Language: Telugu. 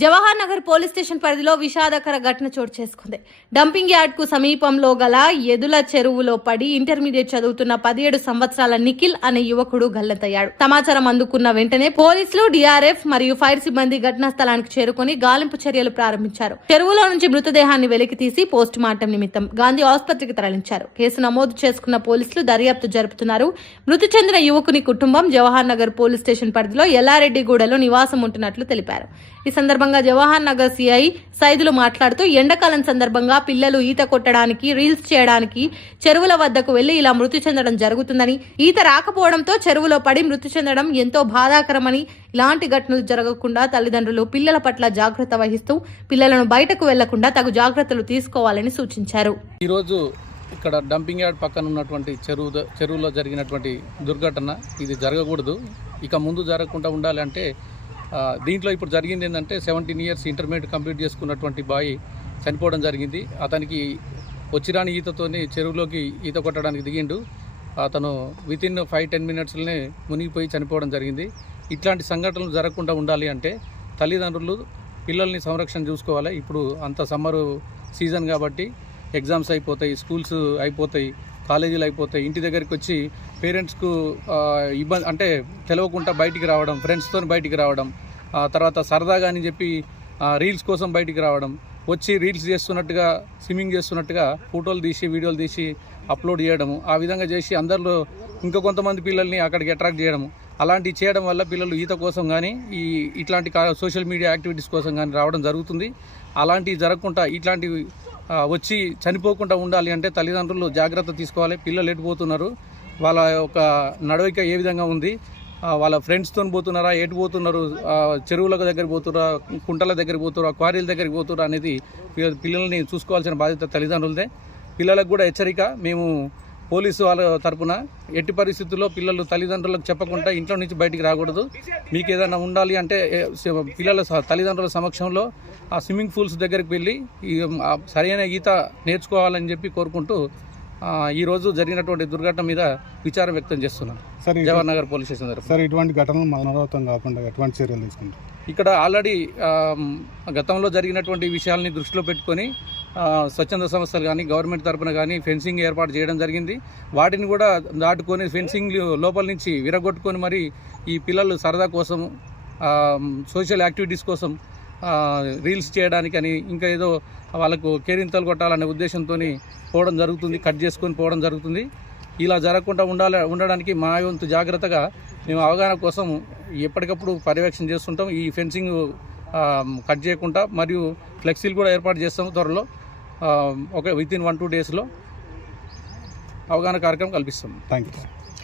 జవహర్ నగర్ పోలీస్ స్టేషన్ పరిధిలో విషాదకర ఘటన చోటు చేసుకుంది. డంపింగ్ యార్డ్ కు సమీపంలో గల ఎదుల చెరువులో పడి ఇంటర్మీడియట్ చదువుతున్న 17 సంవత్సరాల నిఖిల్ అనే యువకుడు గల్లంతయ్యాడు. సమాచారం అందుకున్న వెంటనే పోలీసులు, డిఆర్ఎఫ్ మరియు ఫైర్ సిబ్బంది ఘటనా స్థలానికి చేరుకుని గాలింపు చర్యలు ప్రారంభించారు. చెరువులో నుంచి మృతదేహాన్ని వెలికి తీసి పోస్ట్ మార్టం నిమిత్తం గాంధీ ఆసుపత్రికి తరలించారు. కేసు నమోదు చేసుకున్న పోలీసులు దర్యాప్తు జరుపుతున్నారు. మృతి చెందిన యువకుని కుటుంబం జవహర్ నగర్ పోలీస్ స్టేషన్ పరిధిలో ఎల్లారెడ్డిగూడలో నివాసం ఉంటున్నట్లు తెలిపారు. ఈ సందర్భంగా జవహర్ నగర్ సిఐ సైదులు మాట్లాడుతూ ఎండాకాలం సందర్భంగా పిల్లలు ఈత కొట్టడానికి, రీల్స్ చేయడానికి చెరువుల వద్దకు వెళ్లి ఇలా మృతి చెందడం జరుగుతుందని, ఈత రాకపోవడంతో చెరువులో పడి మృతి చెందడం ఎంతో బాధాకరమని, ఇలాంటి ఘటనలు జరగకుండా తల్లిదండ్రులు పిల్లల పట్ల జాగ్రత్త వహిస్తూ పిల్లలను బయటకు వెళ్లకుండా తగు జాగ్రత్తలు తీసుకోవాలని సూచించారు. ఈరోజు ఇక్కడ డంపింగ్ యార్డ్ పక్కన ఉన్నటువంటి చెరువులో జరిగినటువంటి దుర్ఘటన ఇది జరగకూడదు. ఇక ముందు జరగకుండా ఉండాలి అంటే దీంట్లో ఇప్పుడు జరిగింది ఏంటంటే 17 ఇయర్స్ ఇంటర్మీడియట్ కంప్లీట్ చేసుకున్నటువంటి బాయ్ చనిపోవడం జరిగింది. అతనికి వచ్చిరాని ఈతతోని చెరువులోకి ఈత కొట్టడానికి దిగిండు. అతను వితిన్ 5-10 మినిట్స్లోనే మునిగిపోయి చనిపోవడం జరిగింది. ఇట్లాంటి సంఘటనలు జరగకుండా ఉండాలి అంటే తల్లిదండ్రులు పిల్లల్ని సంరక్షణ చూసుకోవాలి. ఇప్పుడు అంత సమ్మర్ సీజన్ కాబట్టి ఎగ్జామ్స్ అయిపోతాయి, స్కూల్స్ అయిపోతాయి, కాలేజీలు అయిపోతాయి. ఇంటి దగ్గరికి వచ్చి పేరెంట్స్కు ఇబ్బంది అంటే తెలవకుండా బయటికి రావడం, ఫ్రెండ్స్తో బయటికి రావడం, తర్వాత సరదాగా అని చెప్పి రీల్స్ కోసం బయటికి రావడం, వచ్చి రీల్స్ చేస్తున్నట్టుగా, స్విమ్మింగ్ చేస్తున్నట్టుగా ఫోటోలు తీసి, వీడియోలు తీసి అప్లోడ్ చేయడము, ఆ విధంగా చేసి అందరిలో ఇంకా కొంతమంది పిల్లల్ని అక్కడికి అట్రాక్ట్ చేయడము, అలాంటివి చేయడం వల్ల పిల్లలు ఈత కోసం కానీ ఇట్లాంటి సోషల్ మీడియా యాక్టివిటీస్ కోసం కానీ రావడం జరుగుతుంది. అలాంటివి జరగకుండా ఇట్లాంటివి వచ్చి చనిపోకుండా ఉండాలి అంటే తల్లిదండ్రులు జాగ్రత్త తీసుకోవాలి. పిల్లలు ఎటుపోతున్నారు, వాళ్ళ యొక్క నడవడిక ఏ విధంగా ఉంది, వాళ్ళ ఫ్రెండ్స్తో పోతున్నారా, ఎటు పోతున్నారు, చెరువుల దగ్గర పోతున్నారా, కుంటల దగ్గర పోతున్నారా, క్వారీల దగ్గరికి పోతున్నారా అనేది పిల్లల్ని చూసుకోవాల్సిన బాధ్యత తల్లిదండ్రులదే. పిల్లలకు కూడా హెచ్చరిక, మేము పోలీసు వాళ్ళ తరపున ఎట్టి పరిస్థితుల్లో పిల్లలు తల్లిదండ్రులకు చెప్పకుండా ఇంట్లో నుంచి బయటికి రాకూడదు. మీకు ఏదైనా ఉండాలి అంటే పిల్లల తల్లిదండ్రుల సమక్షంలో ఆ స్విమ్మింగ్ పూల్స్ దగ్గరికి వెళ్ళి సరైన ఈత నేర్చుకోవాలని చెప్పి కోరుకుంటూ ఈరోజు జరిగినటువంటి దుర్ఘటన మీద విచారం వ్యక్తం చేస్తున్నాను. జవహర్ నగర్ పోలీస్ స్టేషన్ దగ్గర. సార్, ఇటువంటి ఘటనలు పునరావృతం కాకుండా ఎటువంటి చర్యలు తీసుకుంటారు? ఇక్కడ ఆల్రెడీ గతంలో జరిగినటువంటి విషయాల్ని దృష్టిలో పెట్టుకొని స్వచ్ఛంద సంస్థలు కానీ, గవర్నమెంట్ తరఫున కానీ ఫెన్సింగ్ ఏర్పాటు చేయడం జరిగింది. వాటిని కూడా దాటుకొని ఫెన్సింగ్ లోపల నుంచి విరగొట్టుకొని మరి ఈ పిల్లలు సరదా కోసం, సోషల్ యాక్టివిటీస్ కోసం, రీల్స్ చేయడానికి అని ఇంకా ఏదో వాళ్ళకు కేరింతలు కొట్టాలనే ఉద్దేశంతో పోవడం జరుగుతుంది, కట్ చేసుకొని పోవడం జరుగుతుంది. ఇలా జరగకుండా ఉండడానికి మా వంతు జాగ్రత్తగా మేము అవగాహన కోసం ఎప్పటికప్పుడు పర్యవేక్షణ చేస్తుంటాం. ఈ ఫెన్సింగ్ కట్ చేయకుండా మరియు ఫ్లెక్సీలు కూడా ఏర్పాటు చేస్తాము. త్వరలో వితిన్ 1-2 డేస్లో అవగాహన కార్యక్రమం కల్పిస్తాం. Thank you.